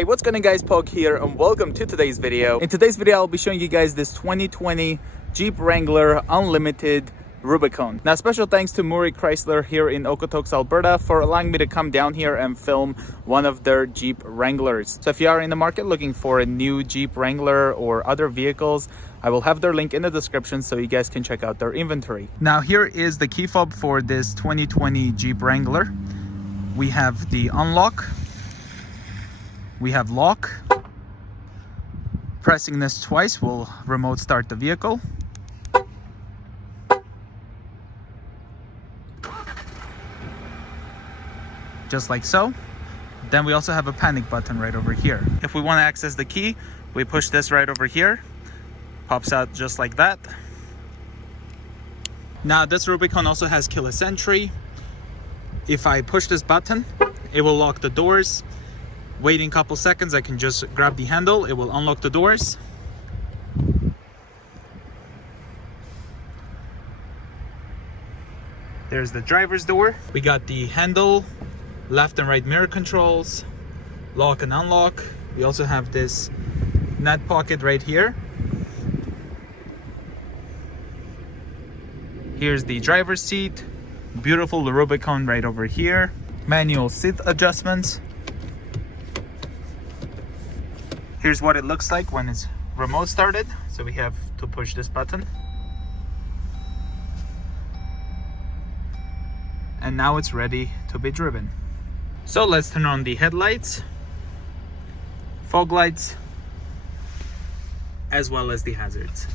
Hey, what's going on guys, Pog here and welcome to today's video. In today's video, I'll be showing you guys this 2020 Jeep Wrangler Unlimited Rubicon. Now, special thanks to Murray Chrysler here in Okotoks, Alberta for allowing me to come down here and film one of their Jeep Wranglers. So if you are in the market looking for a new Jeep Wrangler or other vehicles, I will have their link in the description so you guys can check out their inventory. Now, here is the key fob for this 2020 Jeep Wrangler. We have the unlock. We have lock. Pressing this twice will remote start the vehicle. Just like so. Then we also have a panic button right over here. If we want to access the key, we push this right over here. Pops out just like that. Now this Rubicon also has keyless entry. If I push this button, it will lock the doors. Waiting a couple seconds, I can just grab the handle, it will unlock the doors. There's the driver's door. We got the handle, left and right mirror controls, lock and unlock. We also have this nut pocket right here. Here's the driver's seat. Beautiful Rubicon right over here. Manual seat adjustments. Here's what it looks like when it's remote started. So we have to push this button. And now it's ready to be driven. So let's turn on the headlights, fog lights, as well as the hazards.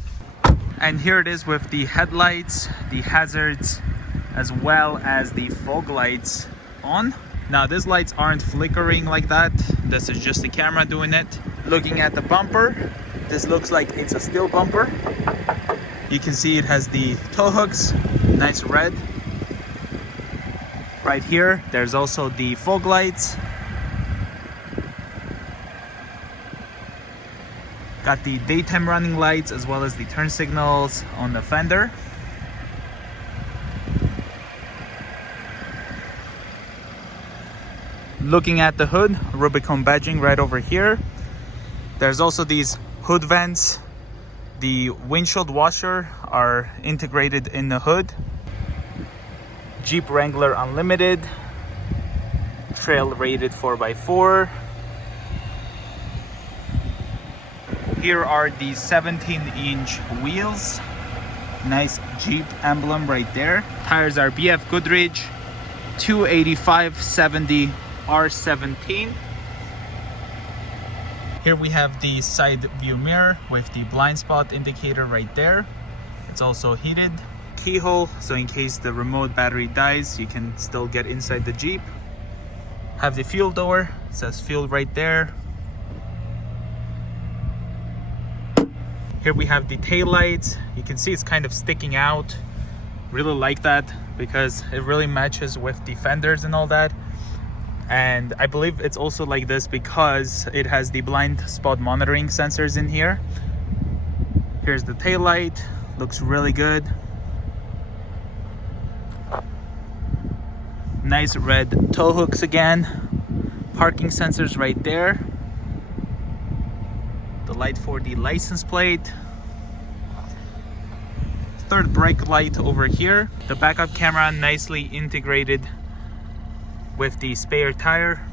And here it is with the headlights, the hazards, as well as the fog lights on. Now these lights aren't flickering like that. This is just the camera doing it. Looking at the bumper, this looks like it's a steel bumper. You can see it has the tow hooks, nice red. Right here, there's also the fog lights. Got the daytime running lights as well as the turn signals on the fender. Looking at the hood, Rubicon badging right over here. There's also these hood vents. The windshield washer are integrated in the hood. Jeep Wrangler Unlimited. Trail rated 4x4. Here are the 17-inch wheels. Nice Jeep emblem right there. Tires are BF Goodrich 285/70 R17. Here we have the side view mirror with the blind spot indicator right there. It's also heated. Keyhole, so in case the remote battery dies, you can still get inside the Jeep. Have the fuel door, it says fuel right there. Here we have the tail lights. You can see it's kind of sticking out. Really like that because it really matches with the fenders and all that. And I believe it's also like this because it has the blind spot monitoring sensors in here. Here's the tail light, looks really good. Nice red tow hooks again. Parking sensors right there. The light for the license plate. Third brake light over here. The backup camera nicely integrated with the spare tire.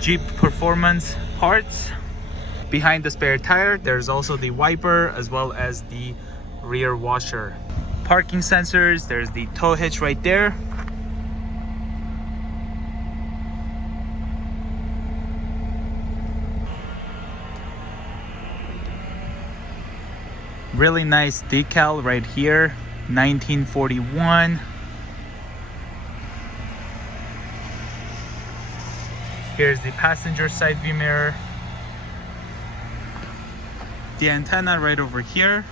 Jeep Performance parts. Behind the spare tire, there's also the wiper as well as the rear washer. Parking sensors, there's the tow hitch right there. Really nice decal right here. 1941. Here's the passenger side view mirror. The antenna right over here.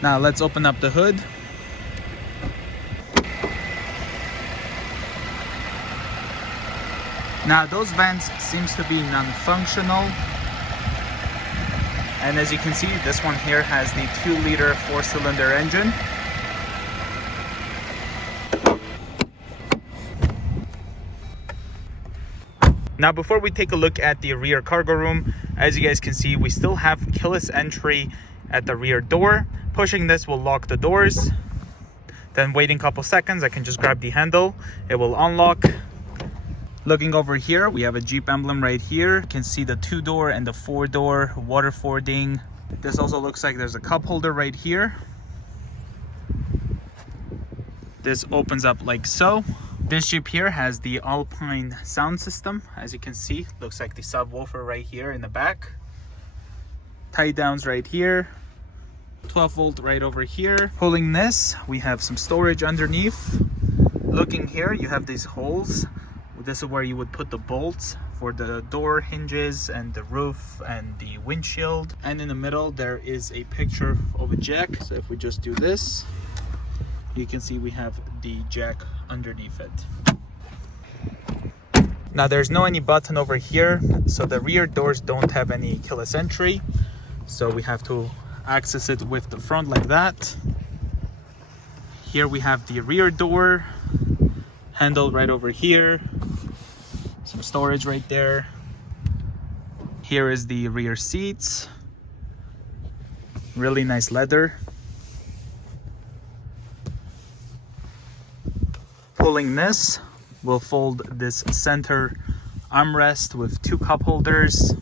Now let's open up the hood. Now those vents seems to be non-functional. And as you can see, this one here has the 2-liter 4-cylinder engine. Now before we take a look at the rear cargo room, as you guys can see, we still have keyless entry at the rear door. Pushing this will lock the doors. Then waiting a couple seconds, I can just grab the handle, it will unlock. Looking over here, we have a Jeep emblem right here. You can see the 2-door and the 4-door water fording. This also looks like there's a cup holder right here. This opens up like so. This Jeep here has the Alpine sound system. As you can see, looks like the subwoofer right here in the back. Tie downs right here. 12 volt right over here. Pulling this, we have some storage underneath. Looking here, you have these holes. This is where you would put the bolts for the door hinges and the roof and the windshield. And in the middle, there is a picture of a jack. So if we just do this, you can see we have the jack underneath it. Now there's no any button over here, so the rear doors don't have any keyless entry. So we have to access it with the front like that. Here we have the rear door, handle right over here, some storage right there. Here is the rear seats, really nice leather. Pulling this, we'll fold this center armrest with 2 cup holders.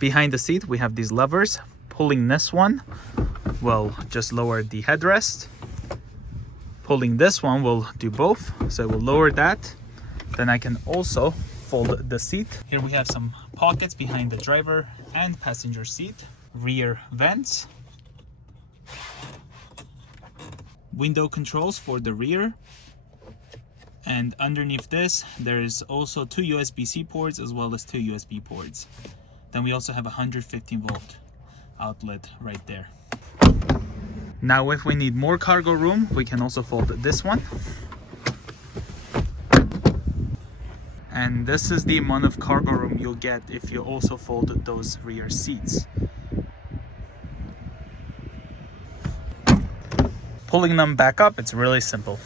Behind the seat, we have these levers. Pulling this one will just lower the headrest. Pulling this one will do both, so it will lower that. Then I can also fold the seat. Here we have some pockets behind the driver and passenger seat. Rear vents. Window controls for the rear, and underneath this there is also 2 USB-C ports as well as 2 USB ports. Then we also have a 115 volt outlet right there. Now if we need more cargo room, we can also fold this one. And this is the amount of cargo room you'll get if you also fold those rear seats. Pulling them back up, it's really simple.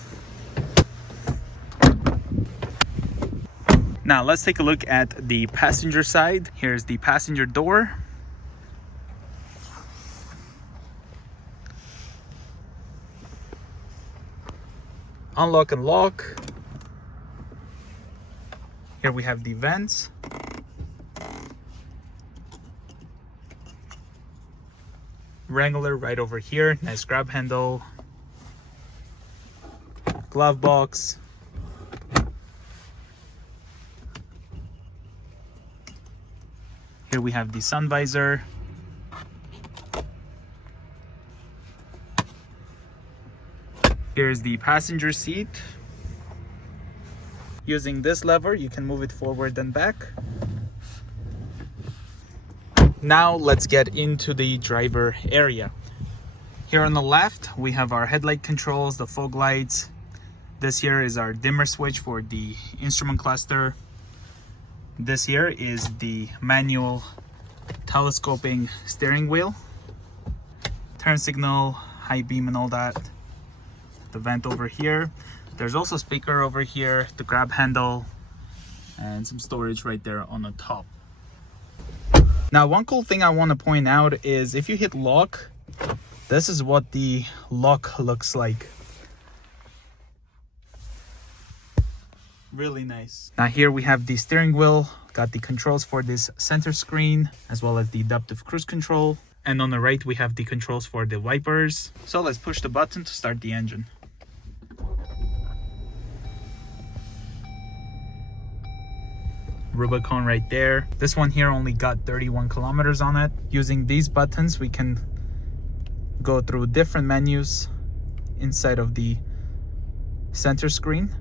Now let's take a look at the passenger side. Here's the passenger door. Unlock and lock. Here we have the vents. Wrangler right over here, nice grab handle. Glove box. Here we have the sun visor. Here's the passenger seat. Using this lever, you can move it forward and back. Now let's get into the driver area. Here on the left, we have our headlight controls, the fog lights. This here is our dimmer switch for the instrument cluster. This here is the manual telescoping steering wheel. Turn signal, high beam and all that. The vent over here. There's also a speaker over here, the grab handle, and some storage right there on the top. Now, one cool thing I want to point out is if you hit lock, this is what the lock looks like. Really nice. Now here we have the steering wheel, got the controls for this center screen, as well as the adaptive cruise control. And on the right, we have the controls for the wipers. So let's push the button to start the engine. Rubicon right there. This one here only got 31 kilometers on it. Using these buttons, we can go through different menus inside of the center screen.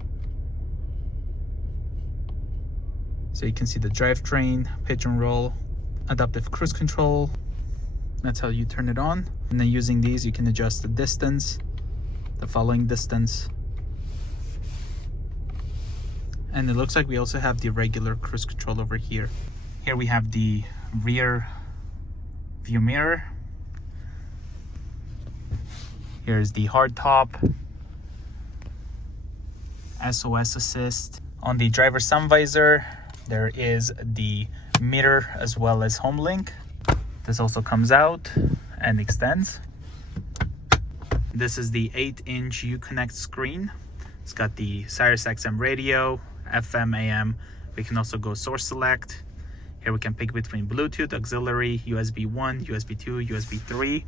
So you can see the drivetrain, pitch and roll, adaptive cruise control. That's how you turn it on. And then using these, you can adjust the distance, the following distance. And it looks like we also have the regular cruise control over here. Here we have the rear view mirror. Here's the hard top, SOS assist. On the driver sun visor, there is the mirror as well as home link. This also comes out and extends. This is the 8-inch Uconnect screen. It's got the Sirius XM radio, FM, AM. We can also go source select. Here we can pick between Bluetooth, auxiliary, USB 1, USB 2, USB 3.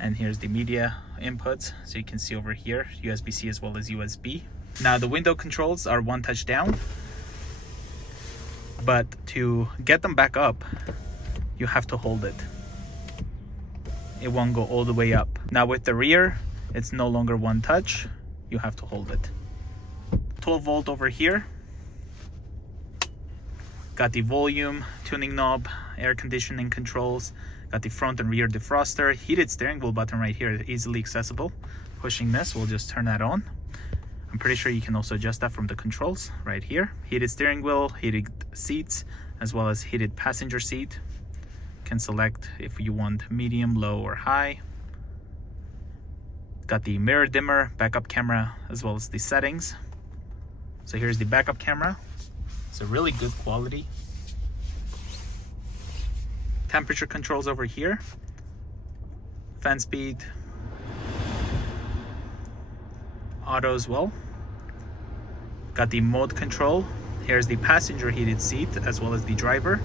And here's the media inputs. So you can see over here, USB-C as well as USB. Now the window controls are one touch down, but to get them back up, you have to hold it. It won't go all the way up. Now with the rear, it's no longer one touch. You have to hold it. 12 volt over here. Got the volume, tuning knob, air conditioning controls. Got the front and rear defroster, heated steering wheel button right here, easily accessible. Pushing this, we'll just turn that on. I'm pretty sure you can also adjust that from the controls right here. Heated steering wheel, heated seats, as well as heated passenger seat. Can select if you want medium, low, or high. Got the mirror dimmer, backup camera, as well as the settings. So here's the backup camera. It's a really good quality. Temperature controls over here. Fan speed. Auto as well. Got the mode control. Here's the passenger heated seat as well as the driver.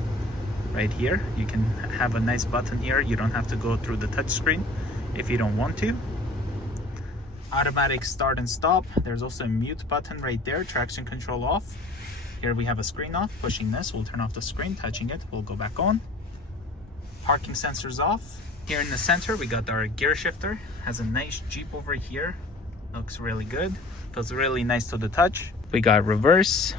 Right here, you can have a nice button here. You don't have to go through the touchscreen if you don't want to. Automatic start and stop. There's also a mute button right there, traction control off. Here we have a screen off. Pushing this will turn off the screen. Touching it will go back on. Parking sensors off. Here in the center we got our gear shifter. Has a nice Jeep over here. Looks really good. Feels really nice to the touch. We got reverse.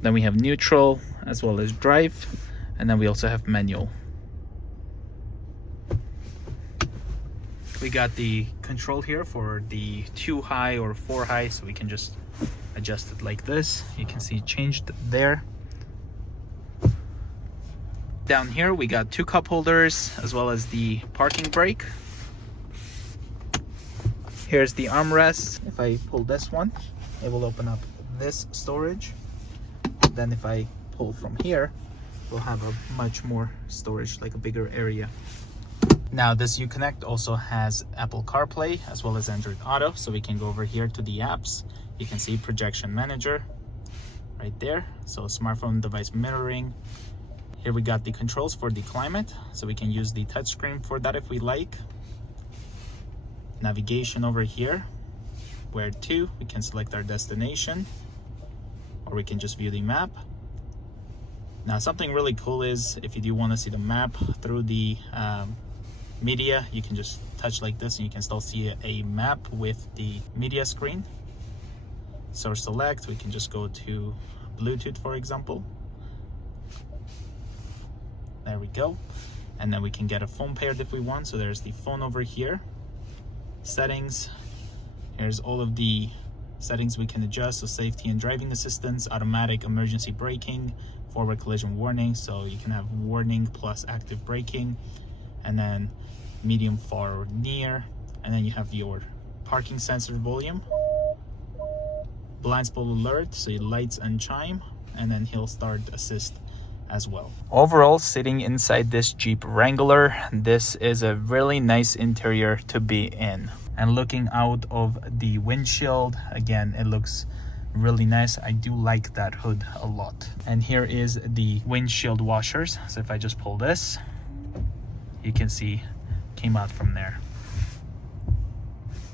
Then we have neutral as well as drive. And then we also have manual. We got the control here for the 2 high or 4 high, so we can just adjust it like this. You can see it changed there. Down here we got 2 cup holders as well as the parking brake. Here's the armrest. If I pull this one, it will open up this storage. Then if I pull from here, we'll have a much more storage, like a bigger area. Now this Uconnect also has Apple CarPlay as well as Android Auto, so we can go over here to the apps. You can see projection manager right there, so smartphone device mirroring. Here we got the controls for the climate, so we can use the touchscreen for that if we like. Navigation over here, where to, we can select our destination, or we can just view the map. Now something really cool is if you do want to see the map through the media, you can just touch like this and you can still see a map with the media screen. Source select, we can just go to Bluetooth, for example. There we go. And then we can get a phone paired if we want. So there's the phone over here. Settings. Here's all of the settings we can adjust. So safety and driving assistance, automatic emergency braking, forward collision warning. So you can have warning plus active braking. And then medium, far, or near. And then you have your parking sensor volume. Blind spot alert, so your lights and chime. And then hill start assist as well. Overall, sitting inside this Jeep Wrangler, this is a really nice interior to be in. And looking out of the windshield, again, it looks really nice. I do like that hood a lot. And here is the windshield washers. So if I just pull this, you can see came out from there.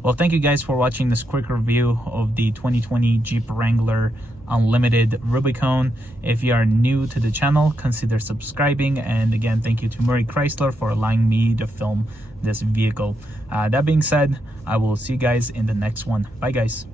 Well, thank you guys for watching this quick review of the 2020 Jeep Wrangler Unlimited Rubicon. If you are new to the channel, consider subscribing. And again, thank you to Murray Chrysler for allowing me to film this vehicle. That being said, I will see you guys in the next one. Bye guys.